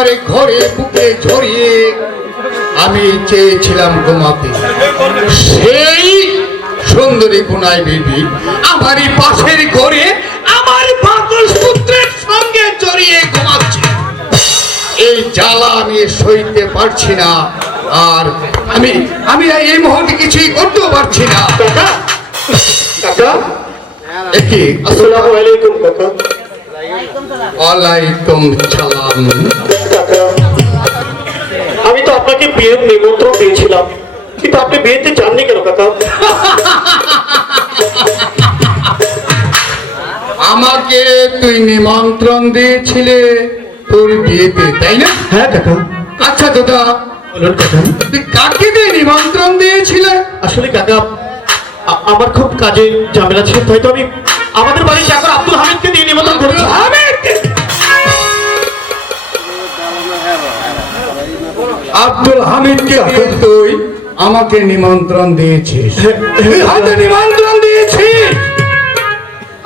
আমার ঘরে বুকে ঝরিয়ে আমি চেয়েছিলাম ঘুমাতে, সেই সুন্দরী গুনাই বিবি আমারই পাশের ঘরে আমার বাকস পুত্রের সঙ্গে জড়িয়ে ঘুমাচ্ছে। এই জ্বালা আমি সইতে পারছি না, আর আমি আমি এই মুহূর্তে কিছুই করতেও পারছি না। কাকা কাকা একি আসসালামু আলাইকুম কাকা। ওয়ালাইকুম সালাম। কাকা আমি তো আপনাকে বিয়ের নিমন্ত্রণ দিয়েছিলাম, কিন্তু আপনি বিয়েতে যাননি কেন কাকা? আমাকে তুই নিমন্ত্রণ দিয়েছিলে তোর বিয়েতে, তাই না? হ্যাঁ কাকা। আচ্ছা দাদা, বলুন কাকা। তুই কাকে দিয়ে নিমন্ত্রণ দিয়েছিলে? আসলে কাকা আমার খুব কাজে ঝামেলা ছিল, তাই তো আমি আমাদের বাড়ির চাকর আব্দুল হামিদকে দিয়ে নিমন্ত্রণ করেছি। আব্দুল হামিদকে তুই আমাকে নিমন্ত্রণ দিয়েছিস? হয়তো নিমন্ত্রণ দিয়েছিস,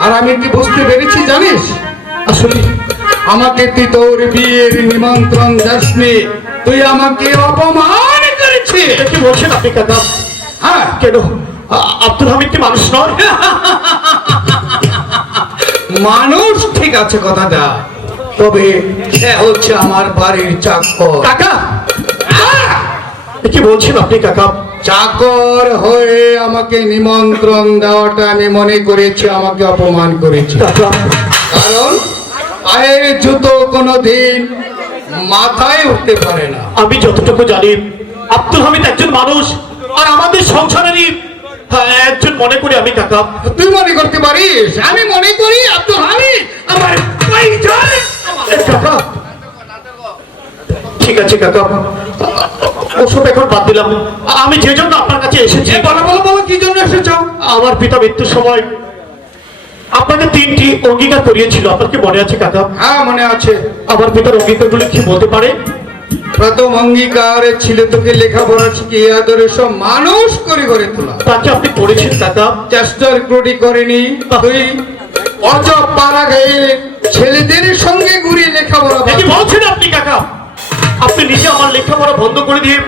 আর আমি কি বুঝতে পেরেছি জানিস? আসলে আমাকে তুই তোর বিয়ের নিমন্ত্রণ দাসনি, তুই আমাকে অপমান করেছিস। কি বলছেন আপনি কাকা? হ্যাঁ, কেন আব্দুল হামিদ কি মানুষ নয়? মানুষ ঠিক আছে কথাটা, তবে সে হচ্ছে আমার বাড়ির চাকর। কাকা কি বলছেন আপনি কাকা? চাকর হয়ে আমাকে নিমন্ত্রণ দেওয়াটা আমি মনে করেছি আমাকে অপমান করেছি, কাকা কারণ পায়ের জুতো কোনোদিন মাথায় উঠতে পারে না। আমি যতটুকু জানি আব্দুল হামিদ একজন মানুষ, আর আমাদের সংসারেরই একজন মনে করি আমি কাকা। তুই মনে করতে পারিস? আমি মনে করি আব্দুল হামিদ আমার ভাইজান। কাকা ঠিক আছে কাকা, ওসব এখন বাদ দিলাম। আমি যে জন্য আপনার কাছে এসেছি। বলো বলো বলো, কি জন্য এসেছ? আমার পিতা মৃত্যুর সময় আপনাকে 3টি অঙ্গীকার করিয়েছিল, আপনার কি মনে আছে কাকা? হ্যাঁ মনে আছে। আমার পিতার অঙ্গীকারগুলো কি বলতে পারে? প্রথম অঙ্গীকার ছিল তোকে লেখাপড়া শিখিয়ে আদরে সব মানুষ করে গড়ে তোলা। তাকে আপনি করেছেন কাকা? চেষ্টার ত্রুটি করেনি। তুই অজব পাড়া গায়ে ছেলেদের সঙ্গে ঘুরে লেখাপড়া। কি বলছেন আপনি কাকা? আপনি নিজে আমার লেখাপড়া বন্ধ করে দিয়ে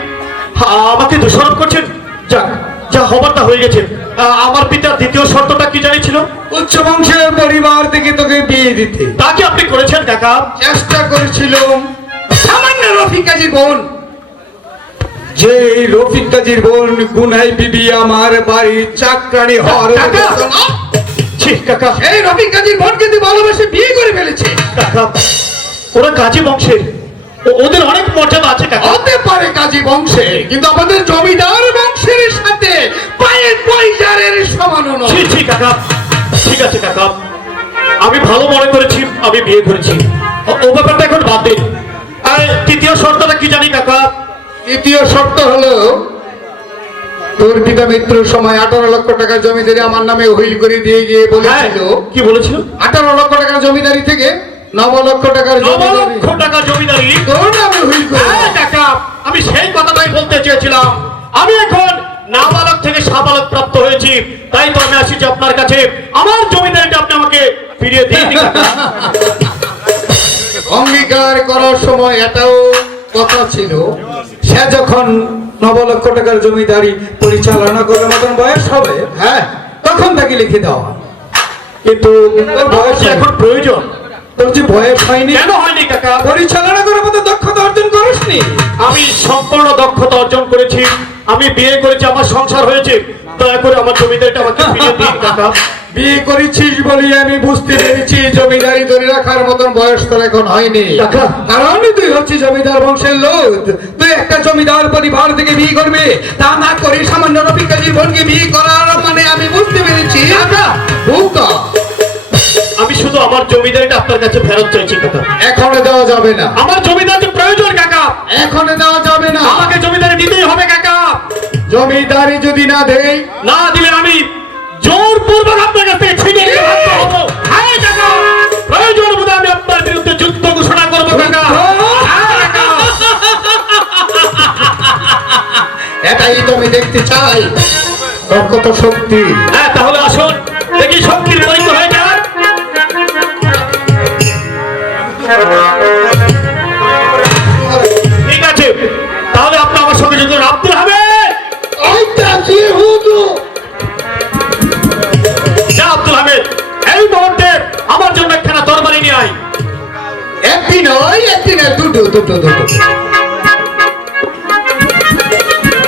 আমাকে দোষারোপ করছেন। যাক, যা হবার তা হয়ে গেছে। আমার পিতার দ্বিতীয় শর্তটা কি জানিয়েছিল? উচ্চ বংশের পরিবার থেকে তোকে বিয়ে দিতে। তাকে আপনি করেছেন কাকা? চেষ্টা করেছিল সামান্য রফিক কাজীর বোন, যে রফিক কাজীর বোন গুনাই বিবি আমার বাড়ির চাকরানি হওয়ার ঠিক কাকা, এই রফিক কাজীর বোনকে তুই ভালোবেসে বিয়ে করে ফেলেছে। কাকা ওরা কাজী বংশের, ওদের অনেক মর্যাদা আছে কাকা। হতে পারে কাজী বংশে, কিন্তু আমাদের জমিদার বংশের সাথে পায়ের পয়সারের সমান নয়। ঠিক কাকা, ঠিক আছে কাকা, আমি ভালো মনে করেছি আমি বিয়ে করেছি, ও ব্যাপারটা এখন বাদ দিন। আর তৃতীয় শর্তটা কি জানি কাকা? তৃতীয় শর্ত হলো তোর পিতা মৃত্যুর সময় 18 লক্ষ টাকা জমিদারি আমার নামে উইল করে দিয়ে গিয়ে বলেছিল। কি বলেছিল? 18 লক্ষ টাকা জমিদারি থেকে 9 লক্ষ টাকার 9 লক্ষ টাকা জমিদারি তোর নামে উইল করে। কাকা আমি সেই কথাটাই বলতে চেয়েছিলাম। আমি এখন নাবালক থেকে সাবালক প্রাপ্ত হয়েছি, তাই তো আমি আসছি আপনার কাছে। আমার জমিদারিটা আপনি আমাকে ফিরিয়ে দিন কাকা। অঙ্গীকার করার সময় এটাও কথা ছিল, সে যখন 9 লক্ষ টাকার জমিদারি পরিচালনা করার মতন বয়স হবে, হ্যাঁ তখন তাকে লিখে দেওয়া। কিন্তু তোর বয়স এখন প্রয়োজন। তোর যে বয়স হয়নি। কেন হয়নি কাকা? পরিচালনা করার মতো দক্ষতা অর্জন করিসনি। আমি সম্পূর্ণ দক্ষতা অর্জন করেছি, আমি বিয়ে করেছি, আমার সংসার হয়েছে, দয়া করে আমার জমিদারিটা আমাকে ফিরিয়ে দিন কাকা। বিয়ে করেছিস বলি আমি বুঝতে পেরেছি জমিদারি ধরে রাখার মতন বয়স তোর এখন হয়নি, কারণ তুই হচ্ছিস জমিদার বংশের লোক। তুই একটা জমিদার পরিবার থেকে বিয়ে করবে, তা না করে সামান্য রফিক কাজীর বোনকে বিয়ে করার মানে আমি বুঝতে পেরেছি। আমি শুধু আমার জমিদারিটা আপনার কাছে ফেরত চাইছি কাকা। এখনো দেওয়া যাবে না। আমার জমিদারি প্রয়োজন কাকা। এখনো দেওয়া যাবে না। আমাকে জমিদারি দিতেই হবে কাকা। জমিদারি যদি না দেই, না দিলে আমি জোরপূর্বক আপনার কাছে ছিনিয়ে নিতে বাধ্য হব। হ্যাঁ কাকা, প্রয়োজন বোধে আমি আপনার বিরুদ্ধে যুদ্ধ ঘোষণা করবো কাকা। এটাই তো আমি দেখতে চাই তোর কত শক্তি। হ্যাঁ তাহলে আসুন দেখি শক্তির পরীক্ষা হয়ে যান।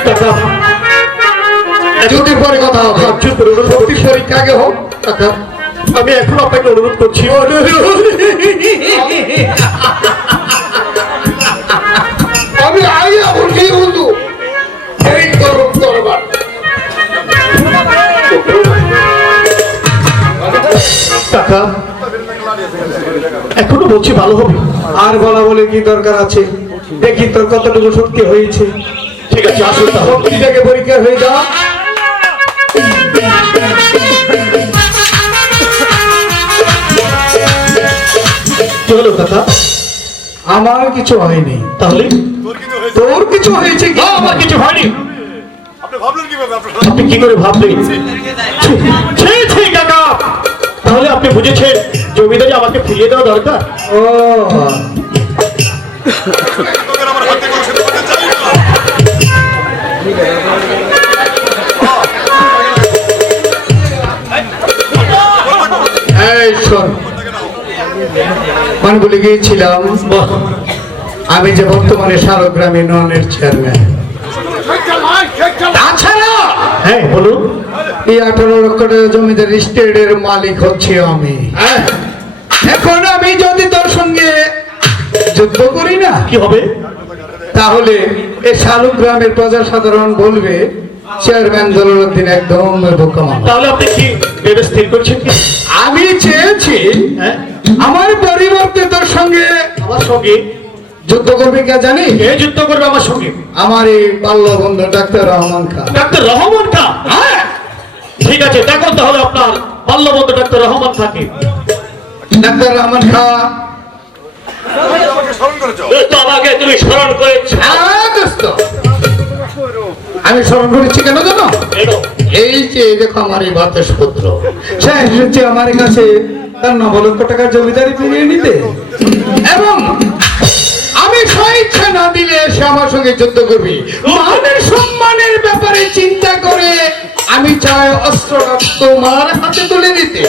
কাকা, যুদ্ধের পরে কথা হবে, ভর্তি পরীক্ষা আগে হোক। কাকা, আমি এখন আপনাকে অনুরোধ করছি, আমি আইয়া বলছি বন্ধু, এই দরবার কাকা এখনো বলছি ভালো হবে। আর বলা বলে কি দরকার আছে? দেখি তোর কতটুকু শক্তি হয়েছে। ঠিক আছে, আসুন তাহলে। শক্তিটাকে পরীক্ষা হয়ে যা। কি হলো কাকা? আমার কিছু হয়নি, তাহলে তোর কিছু হয়েছে কি? আমার কিছু হয়নি। আপনি ভাবলেন কিভাবে? আপনি কি করে ভাবলেন? ছি, ছি, কাকা, তাহলে আপনি বুঝেছেন জমিদারি আমাকে ফিরিয়ে দেওয়া দরকার। ও তোকে আমার হাতে করে সেটা করতে চাই না। এই শোন, মানে বলে গিয়েছিলাম আমি যে বর্তমানে শালগ্রাম ইউনিয়নের চেয়ারম্যান। তাছাড়া হ্যাঁ বলুন। এই 18 লক্ষ টাকা জমিদার স্টেটের মালিক হচ্ছে আমি। এখন আমি যদি তোর সঙ্গে যুদ্ধ করি না, কি হবে? তাহলে এই শালগ্রামের প্রজা সাধারণ বলবে চেয়ারম্যান জলালউদ্দিন একদম বোকা মানুষ। তাহলে আপনি কি ভেবে স্থির করছেন কি? আমি চেয়েছি হ্যাঁ, আমার পরিবর্তে তোর সঙ্গে আমার সঙ্গে যুদ্ধ করবে কে জানি? এ যুদ্ধ করবে আমার সঙ্গে আমার এই বাল্য বন্ধু ডাক্তার রহমান খান। ডাক্তার রহমান খান? হ্যাঁ, ঠিক আছে, দেখুন তাহলে আপনার বাল্যবন্ধু ডাক্তার রহমান খানকে। ডাক্তার রহমান খান, আমাকে স্মরণ করেছো? আমাকে তুমি স্মরণ করেছো? হ্যাঁ দোস্ত, আমি স্মরণ করেছি কেন জানো? এই যে দেখো আমার এই বাতসপুত্র, সে এসেছে আমার কাছে তার 9 লক্ষ টাকা জমিদারি ফিরিয়ে নিতে। এবং আমি স্বেচ্ছা না দিলে সে আমার সঙ্গে যুদ্ধ করবি। মানের সম্মানের ব্যাপারে চিন্তা করে আমি চাই অস্ত্রটা তোমার হাতে তুলে দিতে।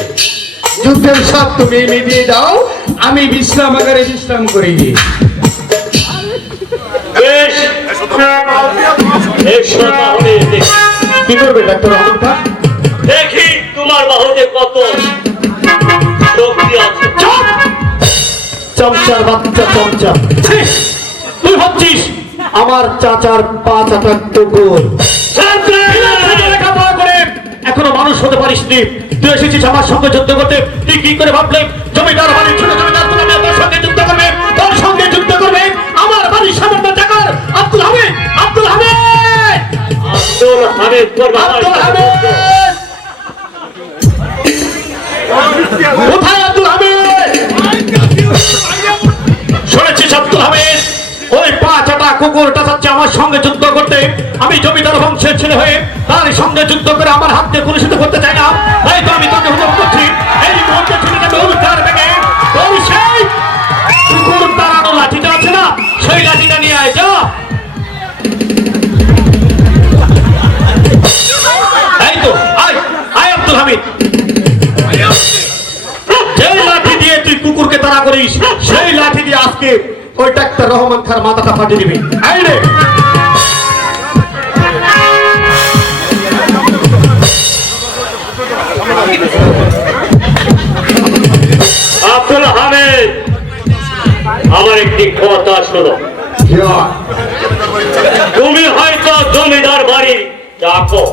যুদ্ধের সব তুমি মিটিয়ে দাও, আমি বিশ্রামাগারে বিশ্রাম করি। কি করবে ডাক্তার রহমান খান? দেখি তোমার বাহুতে কত শক্তি আছে। চুপ! চামচার বাচ্চা চামচা। ছি! তুই ভাবছিস আমার চাচার 5 আটার টুকুর লেখাপড়া করে এখনো মানুষ হতে পারিস নি। তুই এসেছিস আমার সঙ্গে যুদ্ধ করতে। তুই কি করে ভাবলে জমিদার বাড়ির ছোট জমিদার তুমি তোর সঙ্গে যুদ্ধ করবে? তোর সঙ্গে যুদ্ধ করবে আমার বাড়ির সামান্য চাকর আব্দুল হামিদ। আব্দুল হামিদ! আব্দুল হামিদ করবে আমার আব্দুল সাথে হামিদ! যুদ্ধ। কোথায় আব্দুল হামিদ? শুনেছিস আব্দুল হামিদ ওই 5 আটা কুকুরটা চাচ্ছে আমার সঙ্গে যুদ্ধ করতে। আমি জমিদার বংশের ছেলে হয়ে তার সঙ্গে যুদ্ধ করে আমার হাতকে কলুষিত করতে চাই না। তাই তো আমি তোকে হুকুম করছি, এই মুহূর্তে ছেলেটাকে উদ্ধার থেকে তোর সেই কুকুর তাড়ানো লাঠিটা আছে না, সেই লাঠিটা নিয়ে আয়। যা, এই তো আয় আয় আব্দুল হামিদ। যে লাঠি দিয়ে তুই কুকুরকে তাড়া করিস সেই লাঠি দিয়ে আজকে ওই ডাক্তার রহমান খান মাথাটা ফাটিয়ে দিবি। এই রে! আব্দুল হামিদ, আমার একটি কথা শোনো। তুমি হয়তো জমিদার বাড়ি ডাকো,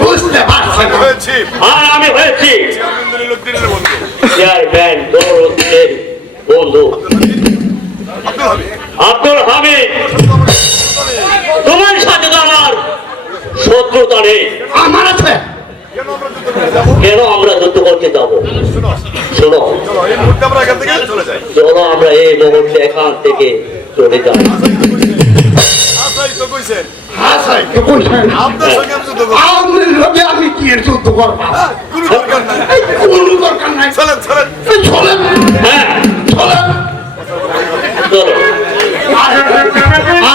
বুঝতে পারছি আমি হয়েছি আর আমি হয়েছি চেয়ারম্যান জলিলউদ্দিনের বন্ধু চেয়ারম্যান জলালউদ্দিনের বন্ধু আব্দুল হামিদ। আব্দুল হামিদ। তোমার সাথে তো আমার শত্রুতা নেই। আমার আছে। কেন আমরা যুদ্ধ করতে যাবো? কেন আমরা যুদ্ধ করতে যাব? শোনো, শোনো, চলো এই মুহূর্তে আমরা এখান থেকে চলে যাই। চলো আমরা এই মুহূর্তে এখান থেকে চলে যাই। আসাই তো কইছেন হাসাই তো কইছেন আপনার সঙ্গে আমি যুদ্ধ করবো। আমার লগে আমি কি এর যুদ্ধ করব? কোনো দরকার নাই। এই কোনো দরকার নাই। চলেন চলেন। এই চলেন, হ্যাঁ, চলেন। চলো।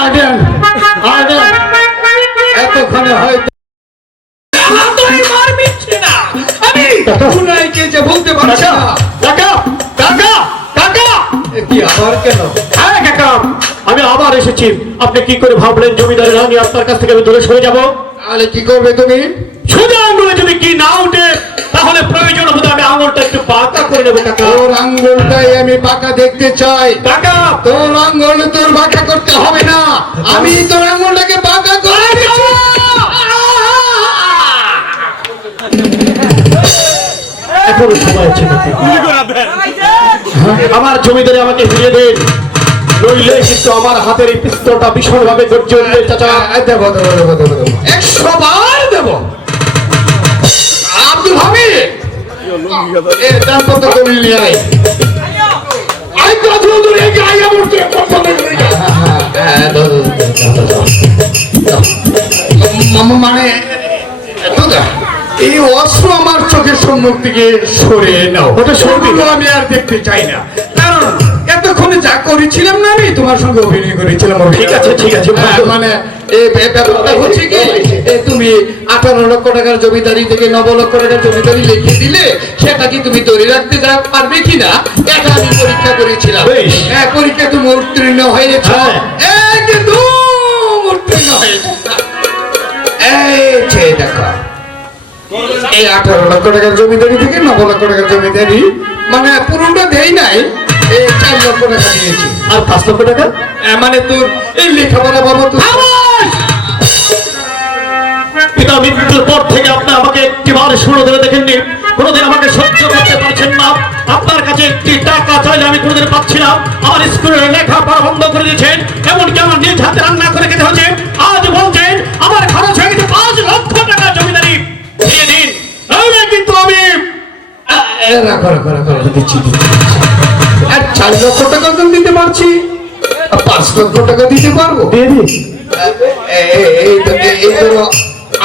Aden, Aden. এতক্ষণে হয়তো আমি খুনাইকে যে বলতে পারছি না। কাকা কাকা কাকা আবার কেন? হ্যাঁ কাকা, আমি আবার এসেছি। আপনি কি করে ভাবলেন জমিদারের রানী আপনার কাছ থেকে আমি দূরে সরে যাব? তাহলে কি করবে তুমি? সোজা আঙুলে যদি কি না উঠে তাহলে প্রয়োজন হলে আমি আঙুলটা একটু বাঁকা করে নেবো কাকা। তোর আঙ্গুলটাই আমি বাঁকা দেখতে চাই। কাকা, তোর আঙ্গুল তোর বাঁকা করতে হবে না, আমি তোর আঙ্গুলটাকে বাঁকা করে দিচ্ছি। এখনো সময় আছে নাকি? আমার জমিদারে আমাকে ফিরিয়ে দিন, নইলে কিন্তু আমার হাতের এই পিস্তলটা ভীষণভাবে গর্জে উঠবে চাচা। দেবো 100 বার দেবো। আব্দুল হামিদ, এর দাম কত করে নিয়ে আয়? আই কত দূরে গায়ে মরতে কত দূরে? মানে দাদা, এই অস্ত্র আমার চোখের সম্মুখ থেকে সরে নাও। ওটা সরবে না। আমি আর দেখতে চাই না, কারণ এতক্ষণে যা করেছিলাম না, আমি তোমার সঙ্গে অভিনয় করেছিলাম। ঠিক আছে, ঠিক আছে, মানে এই ব্যাপারটা হচ্ছে কি, তুমি 18 লক্ষ টাকার জমিদারি থেকে 9 লক্ষ টাকার জমিদারি লিখে দিলে, সেটা কি তুমি ধরে রাখতে পারবে কিনা এটা আমি পরীক্ষা করেছিলাম। বেশ। হ্যাঁ, পরীক্ষা তুমি উত্তীর্ণ হয়েছ। হ্যাঁ। কিন্তু উত্তীর্ণ হয়েছ। এই যে দেখো, এই 18 লক্ষ টাকার জমিদারি থেকে 9 লক্ষ টাকার জমিদারি, মানে পুরোটা দেই নাই, এই 4 লক্ষ টাকা দিয়েছি। আর 5 লক্ষ টাকা মানে তোর এই লেখাপড়া বাবদ। পিতা মৃত্যুর পর থেকে আপনি আমাকে একটিবার শুরু ধরে দেখেননি, কোনোদিন আমাকে সহ্য করতে পারছেন না। আপনার কাছে একটি টাকা চাইলে আমি কোনোদিন পাচ্ছি না। আমার স্কুলের লেখাপড়া বন্ধ করে দিয়েছেন, এমনকি আমার নিজ হাতে রান্না করে খেতে হচ্ছে। আজ বলছেন আমার খরচ হয়ে গেছে 5 লক্ষ টাকা জমিদারি দিয়ে দিন, তাহলে কিন্তু আমি দিচ্ছি। 4 লক্ষ টাকা তো দিতে পারছি, 5 লক্ষ টাকা দিতে পারবো। দিয়ে দিন। এই ধরো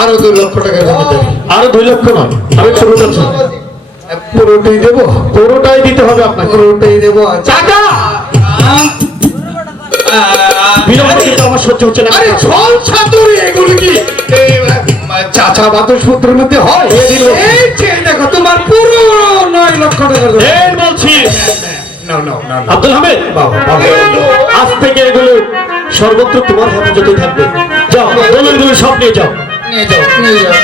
আরো 2 লক্ষ টাকা জমিদারি। আরো 2 লক্ষ নয়, আমি পুরোটা চাই। পুরোটাই দেবো? পুরোটাই দিতে হবে আপনাকে। পুরোটাই দেবো। টাকা বিলম্ব কিন্তু আমার সহ্য হচ্ছে না। আরে ছল ছাতুরি, এগুলো কি চাচা বাতুর সূত্রের মধ্যে হয়? এই যে দেখো, তোমার পুরো 9 লক্ষ টাকা। এই বলছি না আব্দুল হামিদ, আজ থেকে এগুলো সর্বত্র তোমার হেফাজতেই থাকবে। যাও, দলিলগুলো সব নিয়ে যাও। নিয়ে যাও,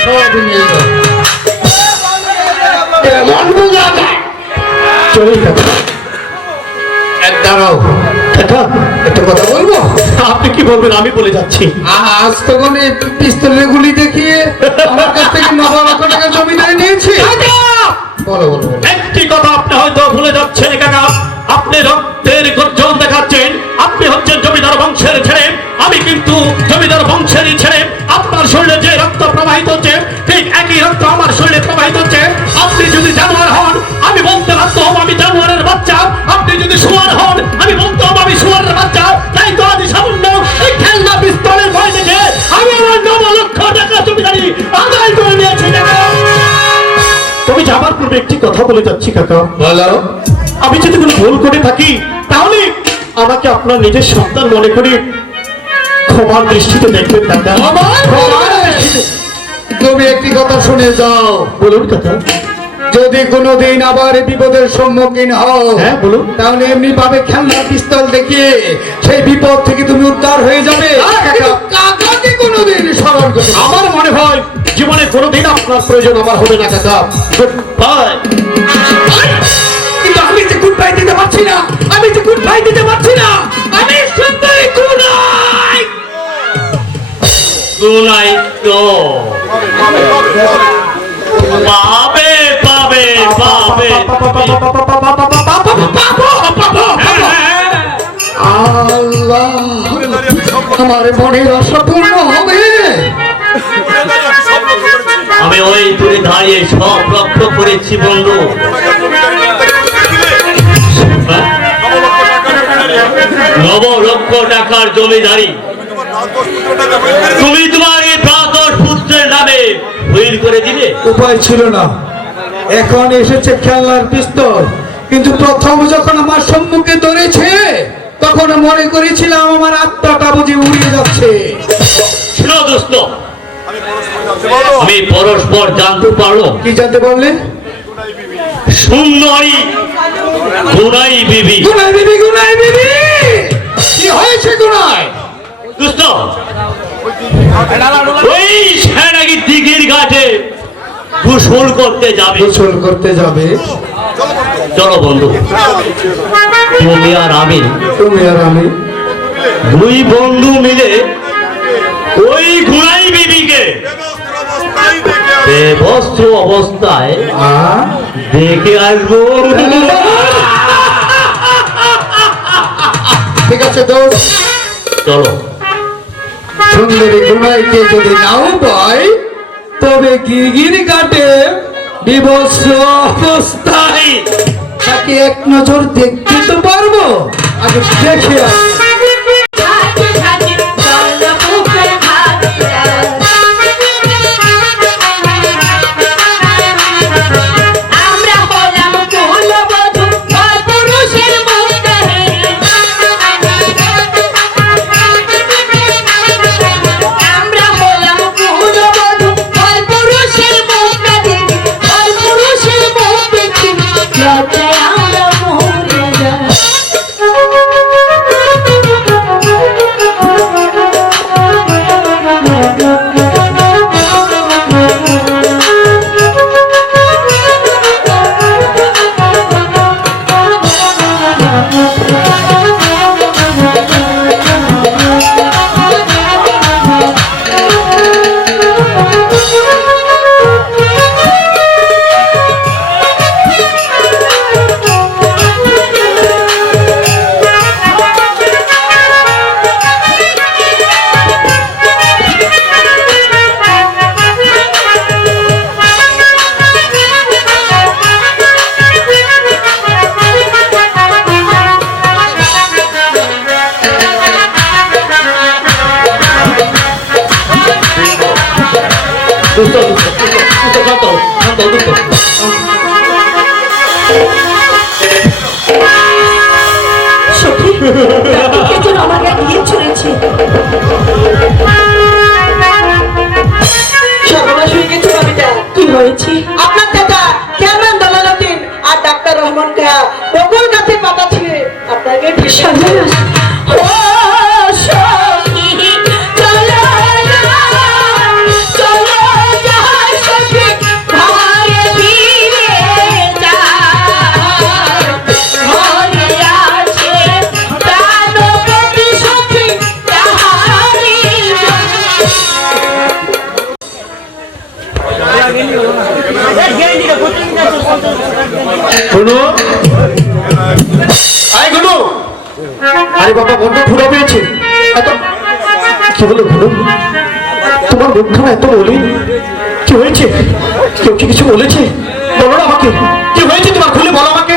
সব নিয়ে যাও। চলেই থাকো। দাঁড়াও, কাকা, একটা কথা বলবো। আপনি কি বলবেন আমি বলে যাচ্ছি। আজ তখন এই পিস্তলের গুলি দেখিয়ে আমার কাছ থেকে 9 লক্ষ টাকা জমিদারি নিয়েছি। বলো বলো বলো। একটি কথা আপনি হয়তো ভুলে যাচ্ছেন কাকা, আপনি রক্তের গর্জন দেখাচ্ছেন। আপনি হচ্ছেন জমিদার বংশের ছেলে, আমি কিন্তু জমিদার বংশেরই ছেলে। আপনার শরীরে যে রক্ত প্রবাহিত হচ্ছে, ঠিক একই রক্ত আমার শরীরে প্রবাহিত হচ্ছে। আপনি যদি জানোয়ার হন, আমি বলতে বাধ্য হব আমি জানোয়ারের বাচ্চা। আপনি যদি শুয়ার হন, আমি বলতে হব আমি শুয়ারের বাচ্চা। তাই তো আজ সামান্য এই খেলনা পিস্তলের ভয় দেখে আমি আমার 9 লক্ষ টাকা জমিদারি আদায় করে নিয়েছি। তুমি যাবার পূর্বে একটি কথা বলে যাচ্ছি কাকা। বলো। আমি যদি কোনো ভুল করে থাকি তাহলে আমাকে আপনার নিজের সন্তান মনে করে ক্ষমার দৃষ্টিতে দেখবেন কাকা। ক্ষমার দৃষ্টিতে। তুমি একটি কথা শুনে যাও। বলুন কাকা। যদি কোনোদিন আবার বিপদের সম্মুখীন হও, হ্যাঁ বলুন। তাহলে এমনি ভাবে খেলনা পিস্তল দেখিয়ে সেই বিপদ থেকে তুমি উদ্ধার হয়ে যাবে। কিন্তু কাকাকে কোনোদিন স্মরণ করবে না। আমার মনে হয় জীবনে কোনোদিন আপনার প্রয়োজন আমার হবে না কাকা। Good bye. কিন্তু আমি যে গুড বাই দিতে পারছি না, আমি যে গুড বাই দিতে পারছি না। আমি সুন্দরী গুনাই গুনাই তো পাবে পাবে পাবে। আল্লাহ, আমার মনের আশা পূর্ণ হবে। আমি ওই দূরে দাঁড়িয়ে সব লক্ষ্য করেছি বন্ধু। 9 লক্ষ টাকার জমিদারি তুমি তোমার এই প্রাতর পুত্রের নামে উইল করে দিলে। উপায় ছিল না, এখন এসেছে খেলনার পিস্তল। কিন্তু প্রথম যখন আমার সম্মুখে ধরেছে, তখন মনে করেছিলাম আমার আত্মাটা বুঝি উড়িয়ে যাচ্ছে। শোনো দোস্ত, আমি পরস্পর জানতে পারলো কি জানতে পারলে? সুন্দরী গুনাই বিবি। গুনাই বিবি, গুনাই বিবি, কি হয়েছে গুনাই? দুষ্ট ওই সেনাকি দিঘির ঘাটে গোসল করতে যাবে। গোসল করতে যাবে। চলো বন্ধু, তুমি আর আমি, তুমি আর আমি দুই বন্ধু মিলে ওই গুনাই বিবিকে বেবস্ত্র অবস্থায় দেখে আসবো। ঠিক আছে দোস্ত, চলো। সুন্দরী গুনাইকে যদি নাও পাই, তবে গিরগির ঘাটে বিভৎস অবস্থায় তাকে এক নজর দেখতে তো পারবো। আগে দেখে আসি। আপনার দাদা চেয়ারম্যান দালালউদ্দিন আর ডাক্তার রহমান কা বকুল গাছে পাঠাচ্ছে আপনাকে সর্বনাশ। আরে বাবা, বন্ধু ঘুরে পেয়েছে। কি বলে ঘুরো? তোমার বন্ধু এত বলি কি হয়েছে? কেউ কি কিছু বলেছে? বলো না আমাকে, কি হয়েছে তোমার, খুলে বলো আমাকে।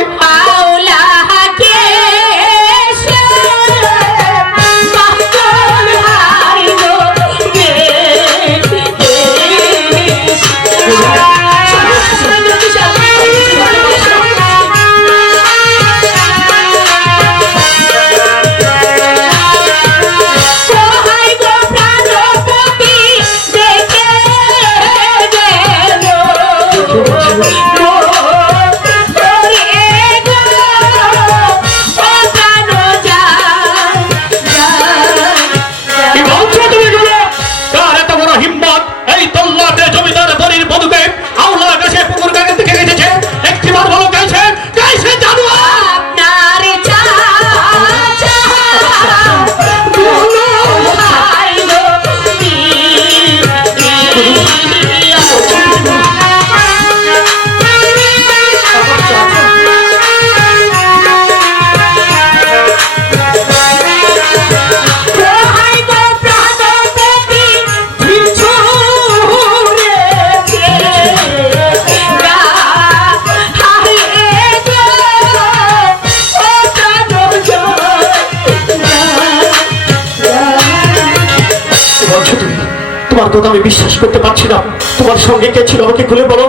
তোমার কথা আমি বিশ্বাস করতে পারছি না। তোমার সঙ্গে কে ছিল আমাকে খুলে বলো।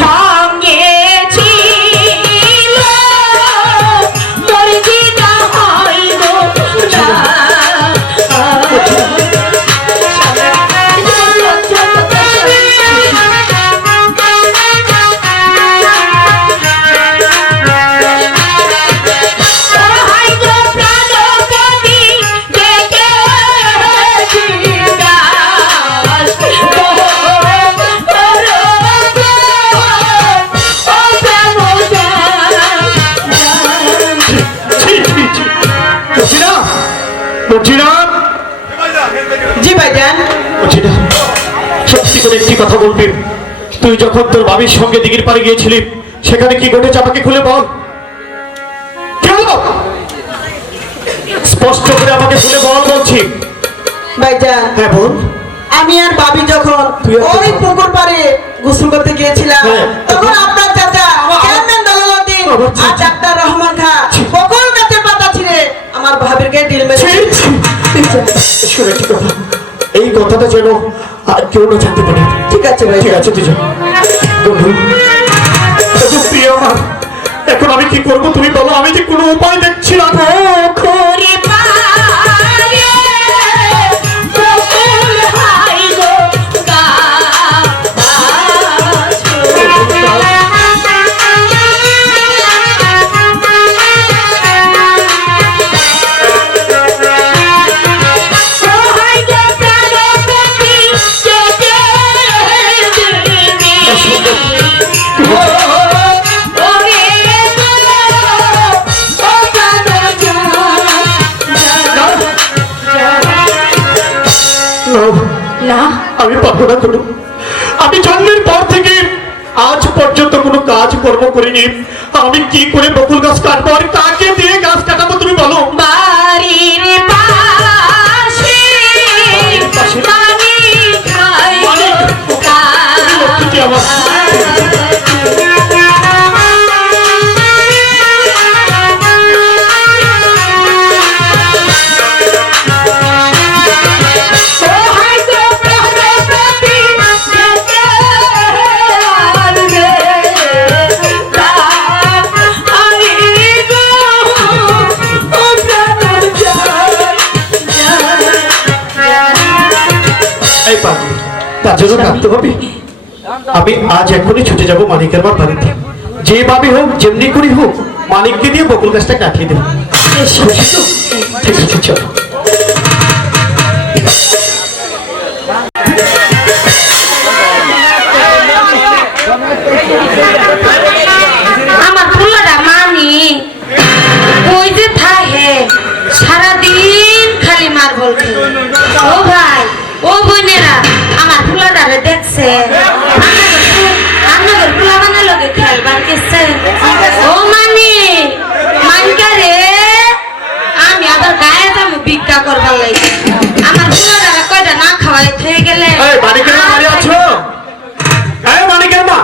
সঙ্গে মর্জিনা জি ভাইজান। মর্জিনা সত্যি করে একটি কথা বলবি, তুই যখন তোর বাবির সঙ্গে দিঘির পাড়ে গিয়েছিলি সেখানে কি ঘটেছে আমাকে খুলে বল। কি হলো? স্পষ্ট করে আমাকে খুলে বল বলছি। ভাইজান, হ্যাঁ বল। আমি আর ভাবি যখন ওই পুকুর পাড়ে গোসল করতে গিয়েছিলাম, হ্যাঁ। তখন আপনার চাচা চেয়ারম্যান দালালউদ্দিন আমার চাচা। আর ডাক্তার রহমান খা বকুল গাছের পাতা ছিঁড়ে আমার ভাবির গায়ে ঢিল মেরেছে। শোনো একটি কথা, এই কথাটা যেন আর কেউ না জানতে পারে। ঠিক আছে ভাই। ঠিক আছে তুই যা। বন্ধু, এত প্রিয় আমার, এখন আমি কি করবো তুমি বলো, আমি যে কোনো উপায় দেখছি না। পুকুরে পাড়ে বকুল হাই গো না, আমি পারবো না কোনো। আমি জন্মের পর থেকে আজ পর্যন্ত কোনো কাজ কর্ম করিনি। আমি কি করে বকুল গাছ কাটবো আর কাকে দিয়ে গাছ কাটাবো তুমি বলো। বাড়ির পাশে পানি খাই লক্ষ্মীটি আমার, এই পাগল, তার জন্য কাঁদতে হবে। আমি আজ এখনই ছুটে যাবো মালিকের মার বাড়িতে, যেভাবে হোক যেমনি করি হোক মালিককে দিয়ে বকুল গাছটা কাটিয়ে দেবো। খুশি তো? ঠিক আছে চলো। আমার ফুলাটা মানি ওই যে থাহে সারাদিন খালি মার্বল খেলে। ও ভাই, ও বোনেরা, আমার ফুলাটারে দেখছে আপনাদের ফুলা বানার লগে খেলবার গেছে। ও মানি মানকারে আমি আবার গায়ে যাবো ভিক্ষা করবার লাগে। আমার ফুলাটারে কয়টা না খাওয়াই থেকে গেলে। এই মালিকের মা বাড়ি আছো? এই মালিকের মা,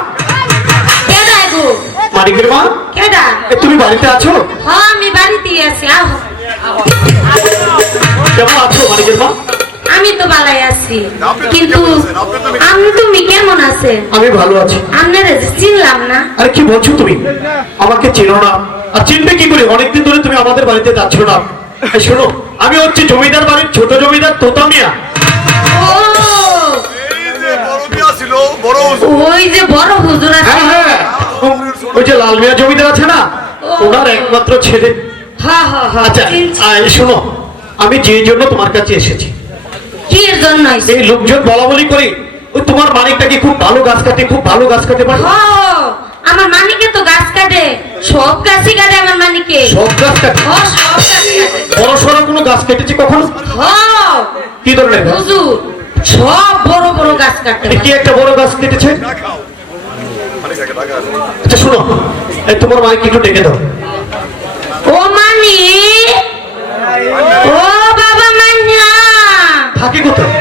কেডা গো? মালিকের মা, কেডা? এ তুমি বাড়িতে আছো? হ্যাঁ আমি বাড়িতেই আছি। আহো। কেমন আছো মালিকের মা? আমি তো বালাই আছি, কিন্তু তুমি কেমন আছেন? আমি ভালো আছি। আপনারা যে চিনলাম না। আরে কি বলছো তুমি, আমাকে চেনো না? আর চিনবে কি করে, অনেকদিন ধরে তুমি আমাদের বাড়িতে যাচ্ছ না। এই শোনো, আমি হচ্ছে জমিদার বাড়ির ছোট জমিদার তোতা মিয়া। ও ওই যে বড় হুজুর আছে। হ্যাঁ হ্যাঁ, ওই যে লাল মিয়া জমিদার আছে না, ওনার একমাত্র ছেলে। হ্যাঁ হ্যাঁ হ্যাঁ, আচ্ছা চিনছি। শোনো, আমি যে জন্য তোমার কাছে এসেছি, কি এর জন্য আইছে? এই লোকজন বলা বলি করে ওই তোমার মানিকটা কি খুব ভালো গাছ কাটে, খুব ভালো গাছ কাটে পারে। ও আমার মানিকে তো গাছ কাটে, সব গাছই কাটে আমার মানিকে। সব গাছ কাটে? ও সব গাছ কাটে। বড় সড়ো কোনো গাছ কেটেছে কখনো? হ্যাঁ কি ধরনের গাছ? হুজুর সব বড় বড় গাছ কাটে। কি একটা বড় গাছ কেটেছে? আচ্ছা শোনো, এই তোমার মাইক একটু ডেকে দাও। ও মানি, ও বাবা মান্না, থাকে কোথায়?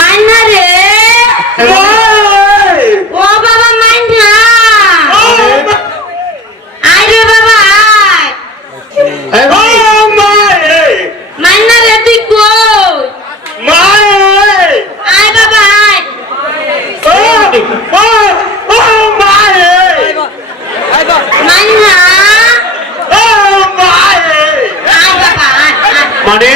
মান্না রে, ও বাবা মান্না, আয় রে বাবা আয়। মান্না রে তুই কই? আয় বাবা আয়। মান্না আয় বাবা আয়, আয়। মানে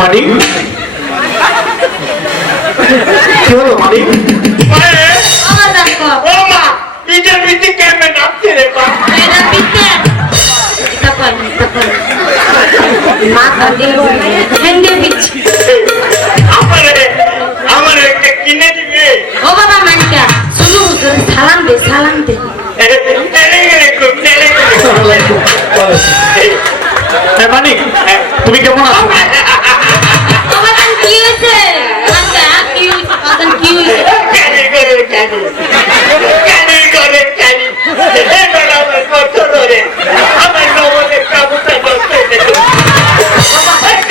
মানিক কি হলো মানিক? অবাজান কর ও মা পিঠে পিঠে কেমনে নাচছে রে মা এটা পিতে এটা কর মাথা দিয়ে হেন্ডে বিচ্ছি আমারে একটা কিনে দিবে ও বাবা মানিকা শুনু সালাম দে মানিক তুমি কেমন আছো? অবাজান কি হয়েছে আচ্ছা কি হয়েছে অবাজান কি হয়েছে বাবা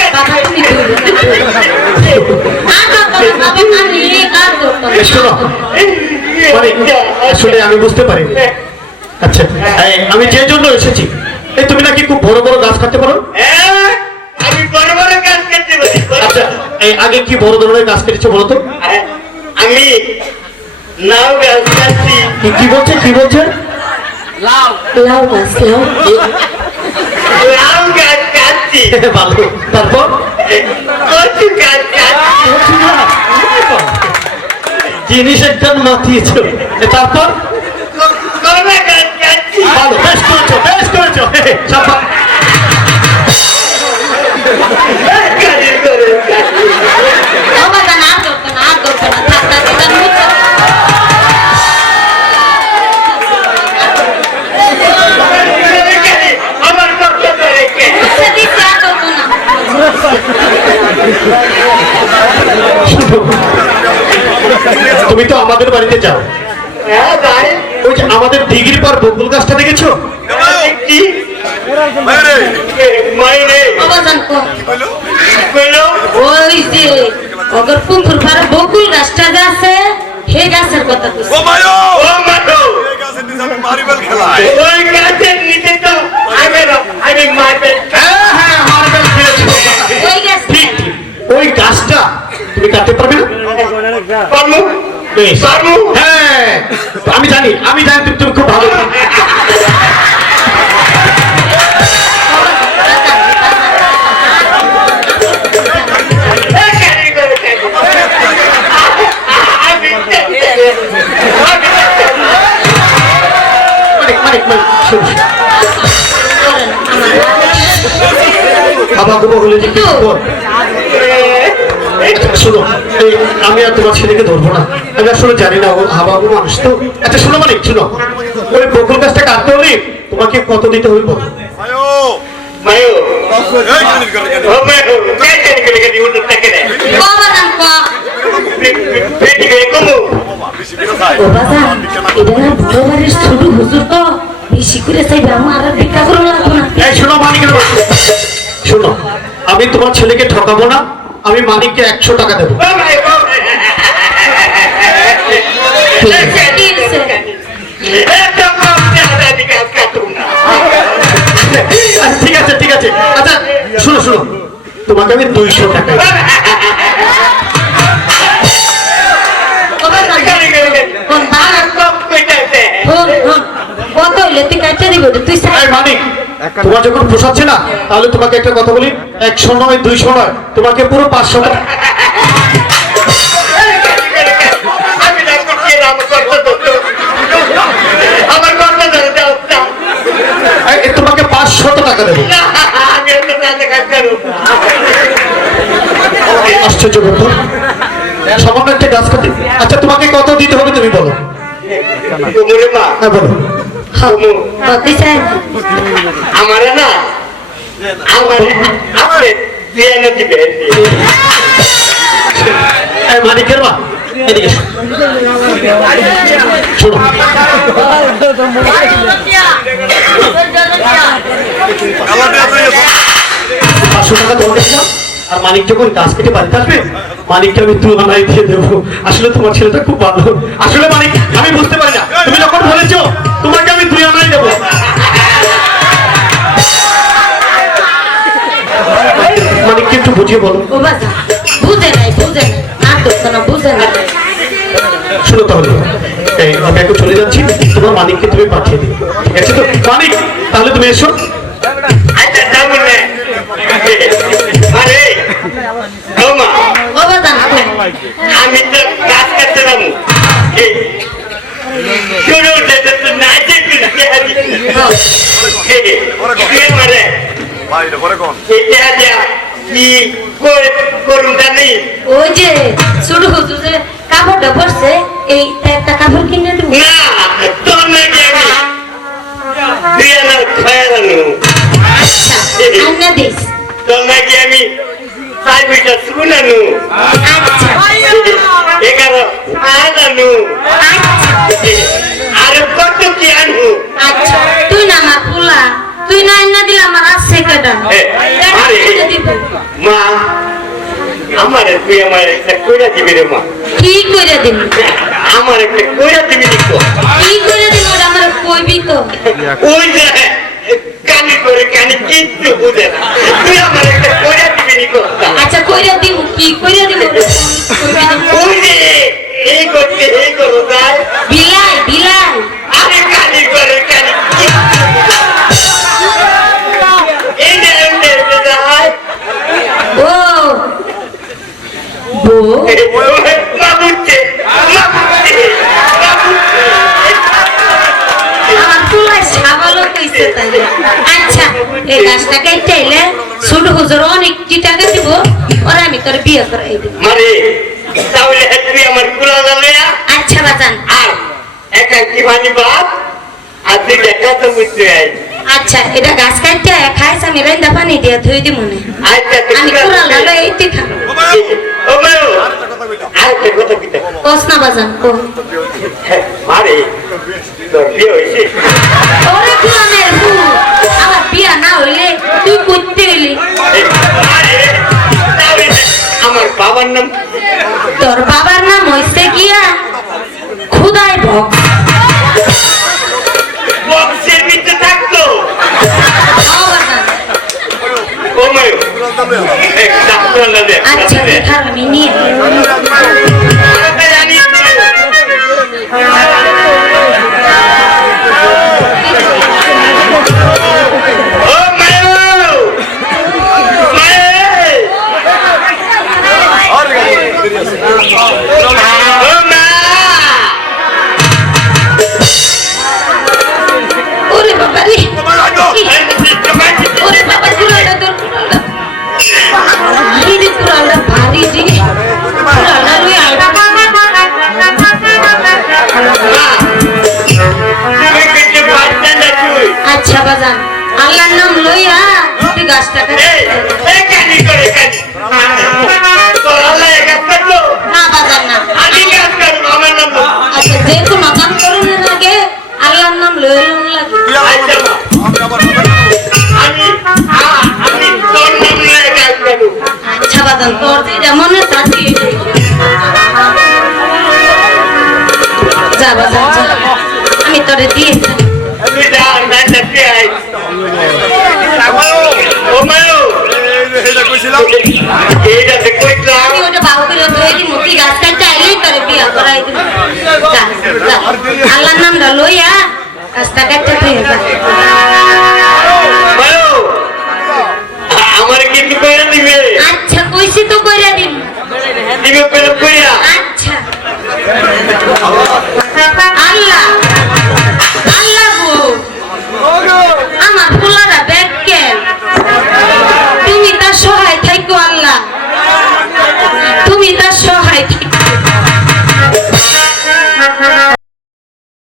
তুমি বাবা মানি কাজ করতো শোনো মানিক আসলে আমি বুঝতে পারিনি। আচ্ছা আমি যে জন্য এসেছি এই তুমি নাকি খুব বড় বড় গাছ কাটতে পারো? আমি বড় বড় কাজ করতে পারি আচ্ছা এই আগে কি বড় ধরনের গাছ কেটেছো বলো তো? আমি নাও গাছ কাটছি কি বলছে কি বলছে? লাউ গাছ লাউ লাউ গাছ কাটছি ভালো তারপর কচু গাছ কাটছি জিনিস একটা মাতিয়েছ তারপর কলা গাছ কাটছি ভালো বেশ করেছো সাবাস। কাজের করে কাটছি অবাজান আর করতো না থাক এটা মুখ আমার কথা ধরে কে সেটি আর করতো না তুমি তো আমাদের বাড়িতে যাও হ্যাঁ ভাই ওই যে আমাদের দিঘির পর বকুল গাছটা দেখেছো? কি মাইনে অবাজান কর বলো ওই যে অগর পুকুর পাড়ে বকুল গাছটা যে আছে হে গাছের কথা কইছি ও মাঠো ওই গাছের নিচে তো আমি মার্বেল হ্যাঁ মার্বেল খেলেছো ওই গাছ ঠিক ওই গাছটা তুমি কাটতে পারবে না? পারমু বেশ। পারমু হ্যাঁ আমি জানি তুমি খুব ভালো মানিক শোনো খাবা গুবো হলে যে কি খবর? শোনো এই আমি আর তোমার ছেলেকে ধরবো না আমি আসলে জানি না ও হাবাবু মানুষ তো। আচ্ছা শোনো মানিক শোনো ওই বকুল গাছটা কাটতে হলে তোমাকে কত দিতে হবে বলো? মায়ো ও মায়ো কে জানি কে লেগে দিউন থেকে নে অবাজান কর বেটি কে কমু অবাজান এটা না বড় বাড়ির ছোট হুজুর তো বেশি করে চাইবে আমার আর ভিক্ষা করো লাগবো না এই শোনো মানিকের শোনো আমি তোমার ছেলেকে ঠকাবো না আমি মানিককে 100 টাকা দেবো। ও মায়ো এটা কম দেয়া দিকে কাটু না আচ্ছা, ঠিক আছে আচ্ছা শোনো তোমাকে আমি 200 টাকা দেবো। অবাজান কোন ভাড়া কম কইতাছে কত হইলে তুই কাটতে দিব তুই এই মানিক তোমার যখন পোষাচ্ছে না তাহলে তোমাকে একটা কথা বলি 100 নয় 200 নয় তোমাকে পুরো 500 টাকা আমি না করছি আমার করতে তো আমার করতে দাও তোমাকে 500 টাকা দেবো। আমি তো না কাজ করব আশ্চর্য ব্যাপার সামান্য একটা গাছ কাটে। আচ্ছা তোমাকে কত দিতে হবে তুমি বলো? কুমুরে মা হ্যাঁ বলো। কুমু তুই চাই আমার না আমার দিয়ে না দিবে এই মানিকের মা এদিকে এসো। শোনো 500 টাকা তোমাকে দিলাম আর মানিক যখন গাছ কেটে বাড়িতে আসবে মানিককে আমি 2 আনাই দিয়ে দেবো। আসলে তোমার ছেলেটা খুব ভালো। আসলে মানিক আমি বুঝতে পারি না তুমি যখন বলেছো তোমাকে আমি 2 আনাই দেবো। মানিককে একটু বুঝিয়ে বলো। অবাজান বুঝে নাই না করতো না বুঝে নাই শোনো তাহলে এই, আমি এখন চলে যাচ্ছি, তোমার মানিককে তুমি পাঠিয়ে দিও, ঠিক আছে তো? মানিক, তাহলে তুমি এসো। আচ্ছা যাবো না আরে বৌমা ও বাজান আমি তো কাজ করতে যাবো শুরু হতে তো নাচে কিনতে হাজি মারে এটা যা কি করুন জানি ওই যে ছোট হুজুর যে কাপড়টা পরছে এই একটা কাপড় কিনে দেবো না তোর নাকি আমি বিয়ানার খয়ালানো আচ্ছা আন্না দিস তোর নাকি আমি 5 মিটার শুনানো আচ্ছা 11 আনানো আচ্ছা আর কত কি আনবো আচ্ছা তুই না আমার পোলা তুই না আন্না দিলে আমার আছে কেডা আরে দিব মা আমার তুই আমার একটা কইরা দিবি রে মা কি করে দিন আমার একটা কইরা দিবি দেখো কি করে দিন ওটা আমার কইবি তো ওই যে কানি করে কানি কিচ্ছু বুঝে না তুই আমার একটা কইরা দিবি নিকো আচ্ছা কইরা দিব কি কইরা দিব ওই যে এই করতে এই করো যায় বিলাই বিলাই আরে কানি করে কানি এই যে এমনি যায় ও বো মামুচ্ছে আমার পোলা সাবালো কইছে তাই আচ্ছা এই গাছটা কেটে এলে ছোট হুজুর অনেক কি টাকা দিব ওরা আমি তোর বিয়ে করাই দিব মানে তাহলে তুই আমার কুলা জানে আচ্ছা বাজান আর একা কি ভানি বাপ আর তুই দেখা তো বুঝতে আই আচ্ছা এটা গাছ কাটতে খাইছ আমি রান্দা পানি দিয়ে ধুই দি মনে আচ্ছা আমি পুরা লালো এইতে খাবো ও মায়ো আর কে কথা কিতা কস না বাজান কো মারে তোর বিয়ে হইছে ওরে কুলামের বু আমার বিয়া না হইলে তুই করতে হইলি আরে তাহলে আমার বাবার নাম তোর বাবার নাম হইছে গিয়া খুদাই ভক বক্সের ভিতরে থাকতো ও বাজান ও মায়ো এক ডাক্তার না দে আচ্ছা দেখার আমি নিয়ে জানি ও মায়ো ও মা ওরে বাবা রে ওরে বাবা কুলাটা তোর কুলাটা এই যে কুলাটা ভারী রে কুলাটা লই আইবা আচ্ছা বাজান আল্লাহর নাম লইয়া তুই গাছটা কাটে না বাজান না আচ্ছা যে কোনো কাম করুন লাগে আল্লাহর নাম লইলুন লাগে আচ্ছা বাজান তোর যেটা মনে চাচ্ছি যা বাজান যা আমি তোরে দিয়ে আমি ওটা বাবু করে ধরে দি মুতি গাছ কাটতে আইলেই তোরে বিয়া করাই দিব যা যা আল্লাহর নামটা লইয়া রাস্তা কাটতে তুই যা আমার কিন্তু করে দিবে আচ্ছা কইছি তো কইরা দিন দিবে